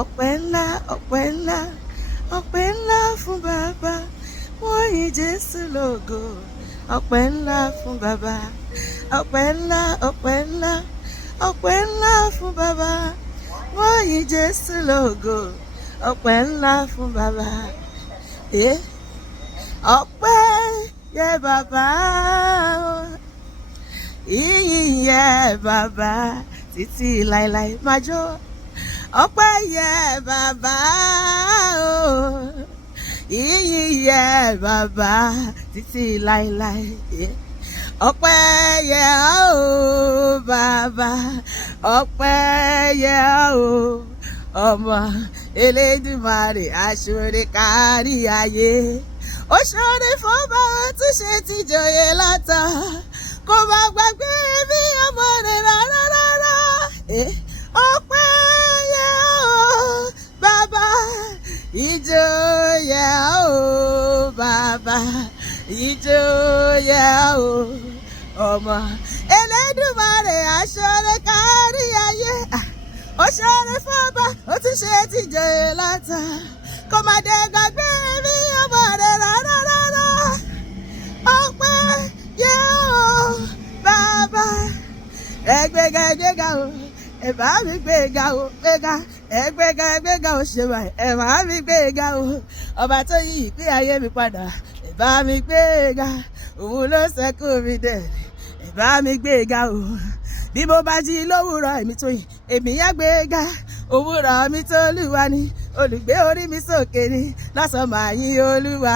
ọpẹ́ ńlá, ọpẹ́ ńlá, ọpẹ́ ńlá fún bàbá, wọ́n yìn Jésù lógo. Ọpẹ́ ńlá fún bàbá, ọpẹ́ ńlá, ọpẹ́ ńlá, ọpẹ́ ńlá fún bàbá, wọ́n yìn Jésù lógo. Ọpẹ́ ńlá fún bàbá, ọpẹ́ yẹ bàbá, ìyìn yẹ bàbá títí láéláé máa jó. Ọpẹ́ yẹ bàbá, ìyìn yẹ bàbá títí láéláé. Ọpẹ́ yẹ bàbá, ọpẹ́ yẹ ọmọ Elédùmarè aṣọ́re kárí ayé. Ó ṣọ́re fọ́ba ó tún ṣe tìjòyè látà, kò má gbàgbé bí ọmọ rẹ̀ rárá. Ọpẹ́ yẹ bàbá, ìjó yẹ bàbá, ìjó yẹ ọmọ Elédùmarè aṣọ́re kárí ayé. Ó ṣọ́re fọ́ba ó tún ṣe tìjòyè látà, kò má dé gbàgbé bí ọmọ rẹ̀ rárá. Ọpẹ́ yẹ bàbá, ẹgbẹ́ga o, ẹ bá mi gbéga o, gbéga, ẹgbẹ́ga o, ṣe wà, ẹ bá mi gbéga o. Ọba tó yí ìpín ayé mi padà, ẹ bá mi gbéga, òun ló ṣẹ́kù mi dẹ̀, ẹ bá mi gbéga o. Bí mo bá jí lówùrọ̀ èmi tó yìn, èmi á gbéga, òwúrọ̀ mi tó Olúwa ni, olùgbé orí mi sókè ni, lọ́sàn-án máa yìn Olúwa,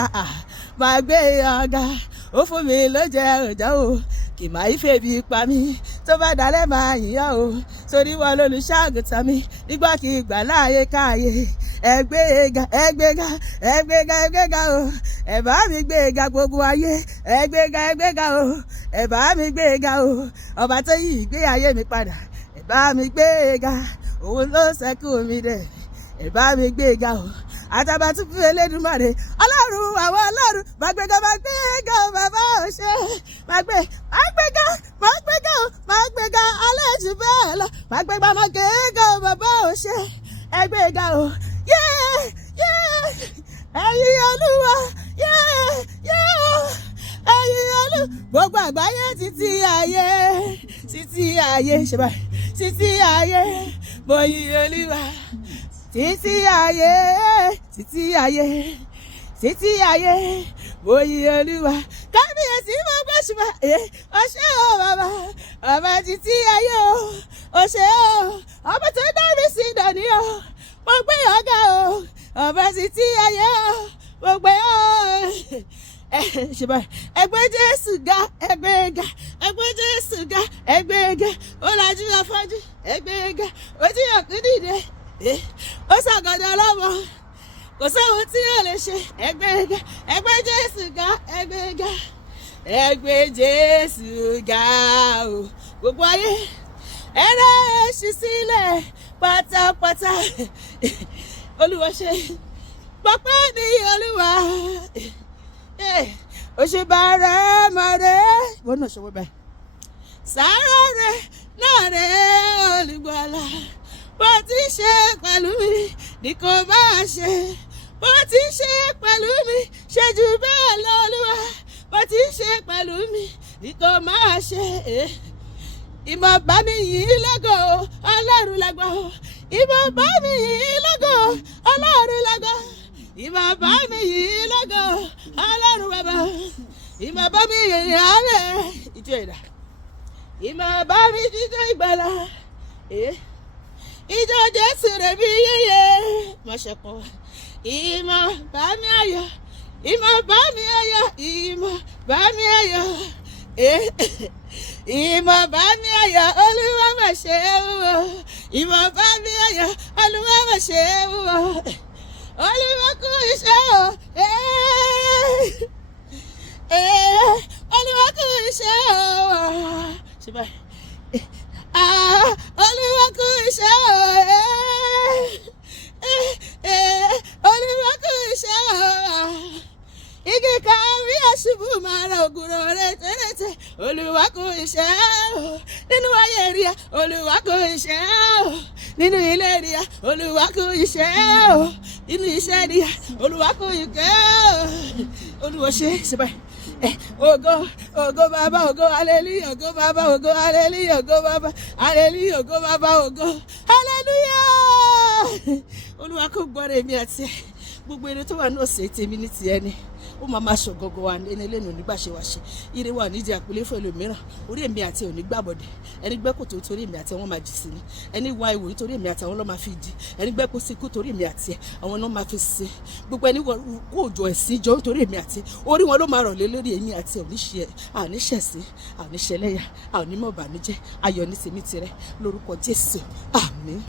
máa gbé ọ̀gá, ó fún mi lóúnjẹ òòjọ́ o, kì máa yí fèbí pa mí, tó bá dalẹ̀ máa yìn ọ́ o, torí wọn lolùṣọ́-àgùntàn mi nígbàkigbà láàyè káàyè. Ẹgbẹ́ga o, ẹ bá mi gbéga gbogbo ayé, ẹgbẹ́ga o, ẹ bá mi gbéga o. Ọba tó yí ìgbé ayé mi padà, ẹ bá mi gbéga, òun ló ṣẹ́kù mi dẹ̀, ẹ bá mi gbéga o. Àtàbàtúbú Elédùmarè, ọlọ́run àwọn ọlọ́run, máa gbéga o, bàbá ò ṣe, máa gbéga alẹ́ jù bẹ́ẹ̀ lọ, máa gbéga o, bàbá ò ṣe, ẹgbẹ́ga o. Ẹ̀yin Olúwa, ẹ̀yin Olú, gbogbo àgbáyé títí ayé, ṣe báyìí, títí ayé, mo yìn Olúwa. Títí ayé, mo yìn Olúwa. Kábíyèsí mo gbóṣùbà, ọṣẹ́ o bàbá, ọba títí ayé o, ọṣẹ́ o, ọba tó dárí sí ìdọ̀ní o, mo gbé ọ̀gá o, ọba títí ayé o, mo gbé o. Ṣùgbọ́n ẹgbẹ́ Jésù ga, ẹgbẹ́ Jésù ga, ẹgbẹ́ ó lajú afọ́jú, ẹgbẹ́ ojú ọ̀kú dìde, ó ṣàgọ́dọ̀ ọlọ́mọ, kò sóhun tí yóò lè ṣe, ẹgbẹ́ Jésù ga, ẹgbẹ́ Jésù ga o. Gbogbo ayé ẹ̀rọ èṣù sílẹ̀ pátápátá, Olúwa ṣe pọpẹ́ ní Olúwa. Òṣùbà rẹ̀ máa rẹ̀, wọ́n náà ṣọwọ́ báyìí. Sára rẹ̀ náà rẹ̀ olùgbàlà, bó ti ṣe pẹ̀lú mi ni kò bá ṣe, bó ti ṣe pẹ̀lú mi ṣe jù bẹ́ẹ̀ lọ Olúwa, bó ti ṣe pẹ̀lú mi ni kò máa ṣe. Ìmọ̀ bá mi yìí lọ́gọ̀ Ọlọ́run lágbà, ìmọ̀ bá mi yìí lọ́gọ̀ Ọlọ́run lágbà, ìmọ̀ bá mi yìí lọ́gọ̀ Ọlọ́run bàbá, ìmọ̀ bá mi yìí hálẹ̀ ìjọ ìdá, ìmọ̀ bá mi jíjọ ìgbàlà, ìjọ Jésù rẹ̀ bí yéye mọ̀ṣẹ̀pọ̀. Ìmọ̀ bá mi ayọ̀, ìmọ̀ bá mi ayọ̀, ìmọ̀ bá mi ayọ̀, ìmọ̀ bá mi ayọ̀, Olúwa mà ṣe é wúwo, ìmọ̀ bá mi ayọ̀, Olúwa mà ṣe é wúwo, Olúwa kú iṣẹ́ o, Olúwa kú iṣẹ́ o. Olúwa kú iṣẹ́ o, Olúwa kú iṣẹ́ o. Igi kan rí àṣubú máa ra ògùrọ̀ rẹ̀ tẹ́lẹ̀tẹ́. Olúwa kú iṣẹ́ o, nínú ayé rí ẹ. Olúwa kú iṣẹ́ o, nínú ilé ènìyàn Olúwa kú iṣẹ́ o, nínú iṣẹ́ ènìyàn Olúwa kú ìkẹ́ o. Olúwa ṣe síbẹ̀. Ògo ògo bàbá ògo hallelujah ògo bàbá ògo hallelujah ògo bàbá hallelujah ògo bàbá ògo hallelujah. Olúwa kò gbọ́dọ̀ èmi àti ẹ̀ gbogbo èrè tó wà ní ọ̀sẹ̀ tèmi ní tiẹ̀ ni ó máa ṣọ̀gọ̀gọ̀ wa ẹni lẹ́nu onígbàṣẹ wa ṣe ire wa nídìí àpèlé fún ẹlòmíràn orí èmi àti òní gbàbọ̀dẹ̀ ẹni gbẹ́ kòtò torí èmi àti àwọn máa jì sí ni ẹni wá ìwòrí torí èmi àti àwọn lọ́ máa fi di ẹni gbẹ́ kó síkú torí èmi àti ẹ̀ àwọn náà máa fi sin gbogbo ẹni kó òjò ẹ̀sìn jọ torí èmi àti orí wọn ló máa rọ̀ lé lórí èmi àti àníṣẹ̀sí àníṣẹlẹ́yà ànímọ̀bànújẹ́ ayọ̀ ní tèmi tirẹ̀ lórúkọ Jésù àmín.